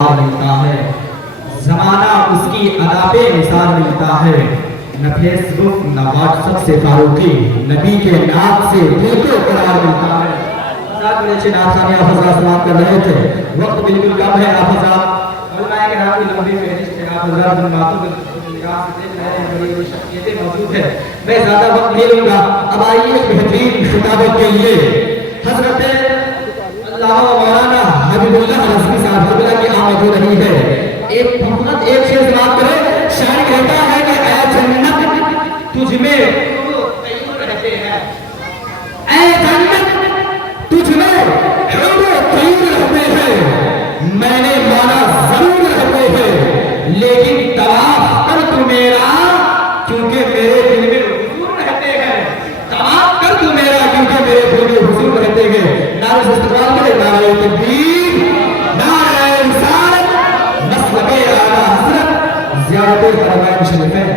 ملتا ہے زمانہ اس کی ادا پہ مثال ملتا ہے نہ فیس بک نہ واٹس ایپ سے فاروقی نبی کے نام سے دل کو قرار ملتا ہے۔ بڑے اچھے ناظرین آپ حضرات سماعت کر رہے تھے، وقت بالکل کم ہے۔ آپ حضرات علماء کرام کی لمبی فہرست ہے، آپ حضرات ان باتوں کو نگاہ سے دیکھ رہے ہیں، بڑی بڑی شخصیتیں موجود ہیں، میں زیادہ وقت نہیں لوں گا۔ اب آئیے بہترین خطابت کے لیے حضرت اللہ مولانا حبیب اللہ رضوی صاحب قبلہ کی آمد ہو رہی ہے۔ ایک حکومت ایک شیئر بات کرے، شاعر کہتا ہے کہ اے جنت تجھ میں تیور رہتے ہیں، اے جنت تجھ میں تیور رہتے ہیں، میں نے مانا ضرور رہتے ہیں، لیکن طواف کر تو میرا کیونکہ میرے دل میں حضور رہتے ہیں، طواف کر تو میرا کیونکہ میرے دل میں حضور رہتے ہیں۔ نعرہ سے استقبال کرے، نعرہ تکبیر، نعرہ رسالت، مسلک اعلیٰ حضرت زیارت حرمین شریفین۔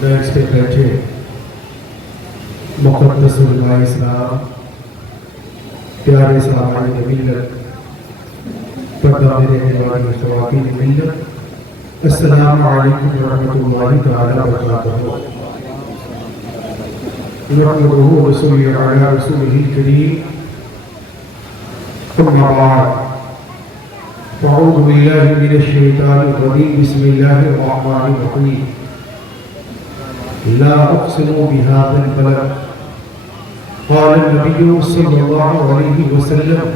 ڈیسک پہ بیٹھے مقدس علماء اسلام، پیارے سامعین ملت، پردہ میں رہنے والی خواتین ملت، السلام علیکم ورحمۃ اللہ تعالی وبرکاتہ۔ نحمدہ ونصلی علی رسولہ الکریم، اما بعد، فاعوذ باللہ من الشیطان الرجیم، بسم اللہ الرحمن الرحیم۔ لا اقسم بهذا البلد، قال النبي صلى الله عليه وسلم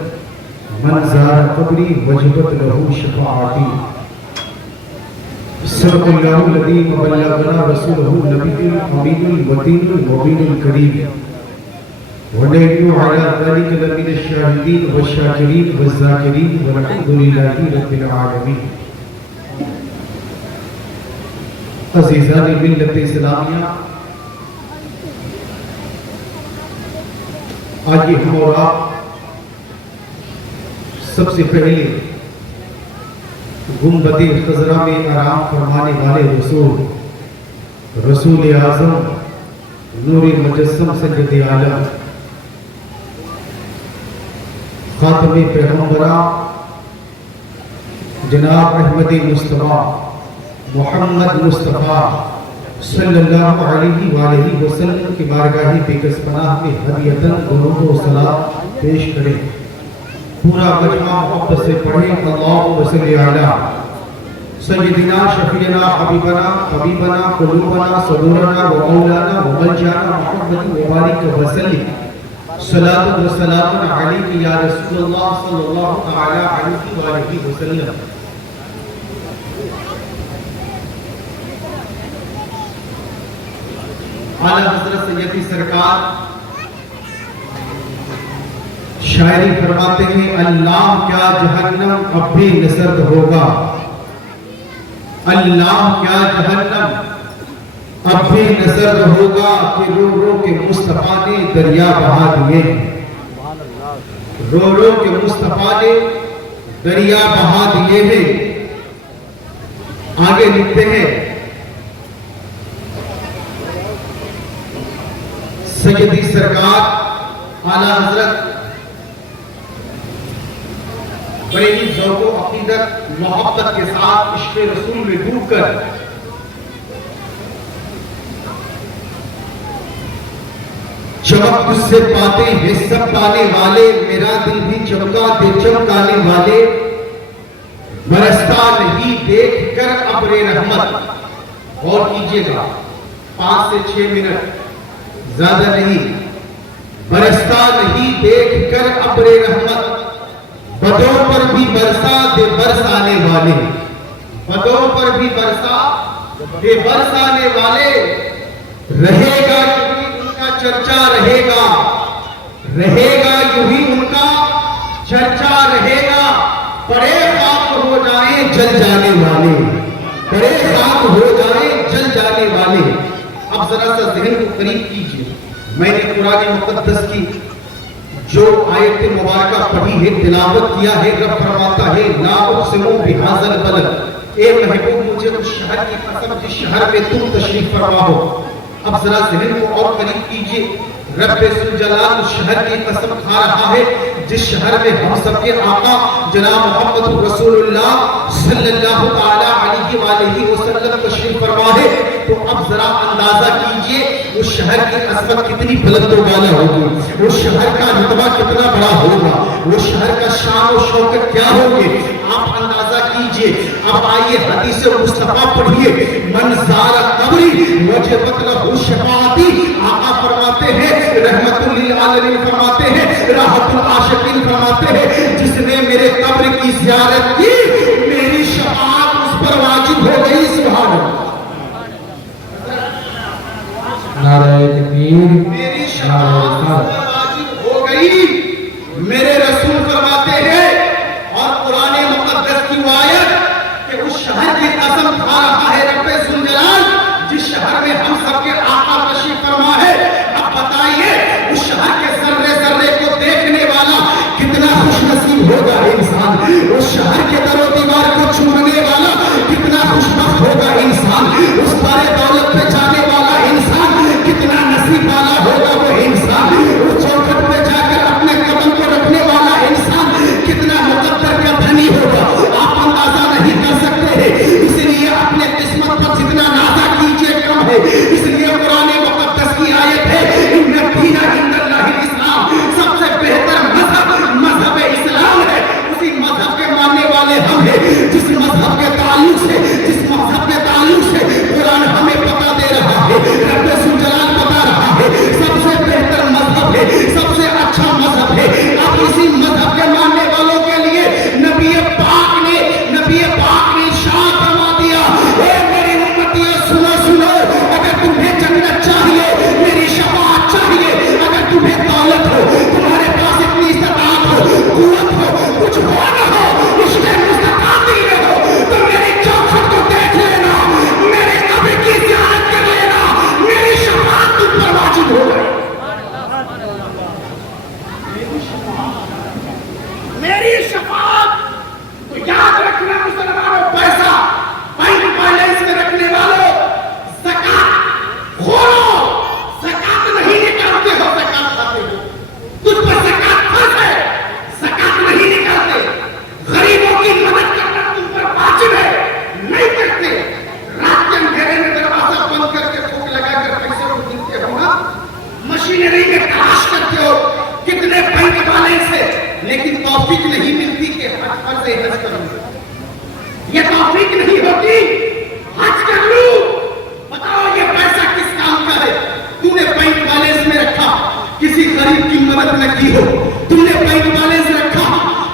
من زار قبري وجبت له شفاعتي۔ صدق الله الذي وبلغنا رسوله النبي الأمين المتين المبين الكريم، ونحن على ذلك لمن الشاهدين والشاكرين والذاكرين، والحمد لله رب العالمين۔ عزیزان ملت اسلامیہ، آج ہم اور آپ سب سے پہلے گنبد خضرا میں آرام فرمانے والے رسول اعظم نور مجسم سید عالم خاتم پیغمبران جناب احمد مصطفیٰ محمد مصطفیٰ صلی اللہ علیہ وآلہ وسلم کی بارگاہ بے پناہ میں ہدیۃً درود و سلام پیش کریں۔ پورا مجمع محبت سے پڑھیں، اللہم صلی علی سیدنا شفیعنا حبیبنا قلوبنا صدورنا و مولانا و ملجانا محمد مبارک وسلم، صلاۃ و سلام علیک یا رسول اللہ صلی اللہ علیہ وآلہ وسلم۔ اعلیٰ حضرت سیدی سرکار شاعری فرماتے ہیں، اللہ کیا جہنم اب بھی نسرد ہوگا، اللہ کیا جہنم اب بھی نسرد ہوگا، کہ رو رو کے مصطفیٰ نے دریا بہا دیے، رو رو کے مصطفیٰ نے دریا بہا دیے ہیں۔ آگے لکھتے ہیں، سیدی سرکار اعلیٰ حضرت بڑے ہی ذوق و عقیدت محبت کے ساتھ عشق رسول میں ڈوب کر چمک تجھ سے پاتے ہیں سب پانے والے، میرا دل بھی چمکا دے چمکانے والے، برستا نہیں دیکھ کر ابر رحمت۔ اور کیجئے گا 5 سے 6 منٹ، زیادہ نہیں۔ برستا نہیں دیکھ کر ابر رحمت، بدوں پر بھی برسا دے برسانے والے، بدوں پر بھی برسا دے برسانے والے، رہے گا یوں ہی ان کا چرچا رہے گا، رہے گا یوں ہی ان کا چرچا رہے گا، بڑے خاک ہو جائیں جل جانے والے، بڑے خاک ہو جائیں جل جانے والے۔ اب ذرا سا ذہن کو قریب کیجئے، میں نے قرآن مقدس کی जो आयत मुबारका पढ़ी है, तिलावत किया है, रब फरमाता है ला उक़सिमु बिहाज़ल बलद, ए महबूब मुझे उस शहर की कसम जिस शहर में तुम तशरीफ फरमा हो। अब जरा ज़हन को और करीब कीजिए, रब्बे जुल जलाल उस शहर की कसम खा रहा है जिस शहर में हम सबके आका जनाब मोहम्मद रसूलुल्लाह सल्लल्लाहु तआला अलैहि वसल्लम तशरीफ फरमा है। तो अब जरा अंदाजा कीजिए उस शहर की अज़मत कितनी बुलंद व बाला होगी, उस शहर का रुतबा कितना बड़ा होगा, उस शहर का शान और शौकत क्या होंगे, आप अंदाजा कीजिए। अब आइए हदीस मुस्तफा पढ़िए, मन ज़ारा कब्री वजबत लहू शफाअती, आका फरमाते हैं रहमतुल लिल आलमीन फरमाते हैं, राहतुल आशिकीन फरमाते हैं, जिसने मेरे कब्र की ज़ियारत की मेरी शफाअत उस पर वाजिब हो गई। सुभान अल्लाह। नारे तकबीर, मेरी शफाअत वाजिब हो गई। मेरे रसूल फरमाते हैं और कुरान मुक़द्दस की वो आयत कि उस शहर की कसम खा रहा है रब्बे जुल जलाल जिस शहर में हम सबके आका तशरीफ फरमा है। अब बताइए उस शहर के जर्रे जर्रे को देखने वाला कितना खुशनसीब होगा इंसान, उस शहर के दरो दीवार को छूने वाला कितना खुशबख्त होगा इंसान, उस सारे दौलत पे जाने वाला इंसान कितना नसीब वाला होगा वो इंसान, उस चौखट पे जाकर अपने कदम को रखने वाला इंसान कितना मुकद्दर का धनी होगा, आप अंदाजा नहीं कर सकते हैं। इसलिए अपने किस्मत पर जितना नाज़ा कीजिए कम है। इसलिए कुरान मुक़द्दस की आयत है इन्ना दीना इंदल्लाहिल इस्लाम, सबसे बेहतर मजहब इस्लाम है। उसी मजहब के मानने वाले हम हैं, जिस मजहब के ताल्लुक से कुरान हमें पता दे रहा है, रब्बे जुल जलाल बता रहा है सबसे बेहतर मजहब है, सबसे अच्छा मजहब है। अब इसी मजहब के मानने वालों के लिए नबी पाक ने इरशाद फरमा दिया, ए मेरी उम्मतियों सुनो सुनो, अगर तुम्हें जन्नत चाहिए, मेरी शफाअत चाहिए, अगर तुम्हें दौलत हो, तुम्हारे पास इतनी इस्ताअत हो, कुव्वत हो, कुछ हो ना हो, इश्क़ मुस्तक़ाबिल में हो, तो मेरी चौखट को देख लेना, मेरे कब्र की ज़ियारत कर लेना, मेरी शफाअत तुम पर वाजिब हो गई। मेरी शफाअत तो याद रखना मुसलमानों, पैसा बैंक बैलेंस में रखने वालों, ज़कात खोलो, ज़कात नहीं निकालते हो, ज़कात खाते हो, तुझ पर ज़कात फर्ज है, ज़कात नहीं निकालते, गरीबों की मदद करना तुम पर वाजिब है, नहीं करते, रात के अंधेरे में दरवाजा बंद करके फूंक लगाकर पैसे को गिनते हो ना, मशीनरी में तलाश करते हो कितने बैंक बैलेंस है, लेकिन तौफीक नहीं मिलती कि हज करूंगा, ये तौफीक नहीं होती हज कर लूं। बताओ ये पैसा किस काम का है? तूने बैंक बैलेंस में रखा, किसी गरीब की मदद न की हो, तुमने बैंक बैलेंस रखा,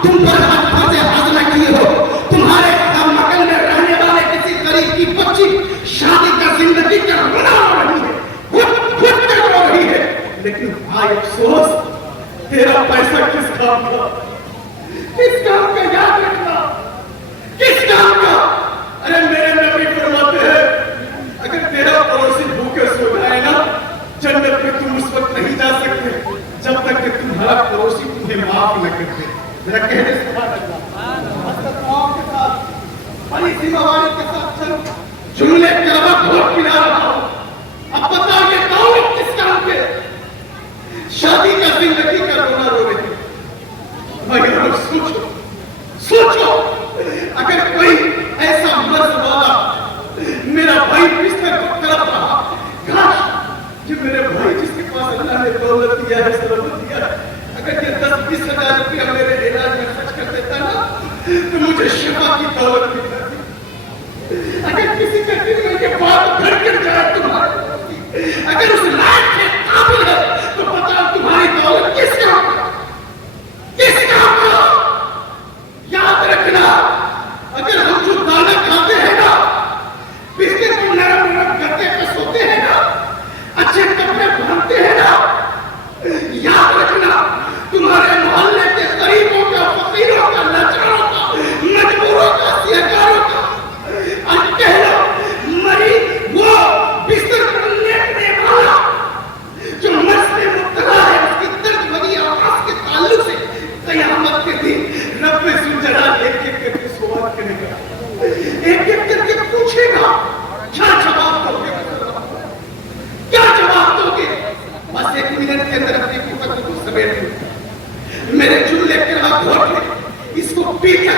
तुम पर हज न की हो, तुम्हारे मकल में रहने वाले किसी गरीब की बच्ची शादी का जिंदगी का रोना हो रही है, खुद रो रही है, लेकिन भाई अफसोस तेरा पैसा किस काम का याद रखना, किस काम का? अरे मेरे नबी फरमाते हैं अगर तेरा पड़ोसी भूखे सो जाए ना, जन्नत में तुम उस वक्त नहीं जा सकते जब तक कि तुम्हारा पड़ोसी तुम्हें माफ न कर दे। जरा कहने सुभान अल्लाह, के साथ बड़ी जिम्मेवारी के साथ चलो, जुमले करवा घोट पिला रहा हूं। अब बताओ ये दौलत किस काम के? शादी का जिंदगी का रोना रो रही है। सोचो अगर कोई ऐसा मर्द वाला मेरा भाई बिस्तर को तड़प रहा, काश जो मेरे भाई जिसके पास अल्लाह ने दौलत दिया है, सलामत दिया है, अगर ये 10-20 हजार रुपया मेरे इलाज में खर्च कर देता ना, तो मुझे शिफा की दौलत मिल जाती। अगर किसी के दिल में ये बात घर कर जाए तुम्हारे, अगर उस लायक के काबिल है, तो बताओ तुम्हारी दौलत किस काम का? याद रखना, अगर हम जो दाना खाते हैं ना, बिस्तर को नरम गद्दे पे सोते हैं ना, अच्छे कपड़े पहनते हैं ना, याद रखना तुम्हारे मोहल्ले के गरीबों का, फकीरों का, लाचारों का, मजबूरों का, सियाकारों का कहना मरी वो बिस्तर पर लेटने वाला मेरे चूल्हे के वक्त घोट ले, इसको पीटा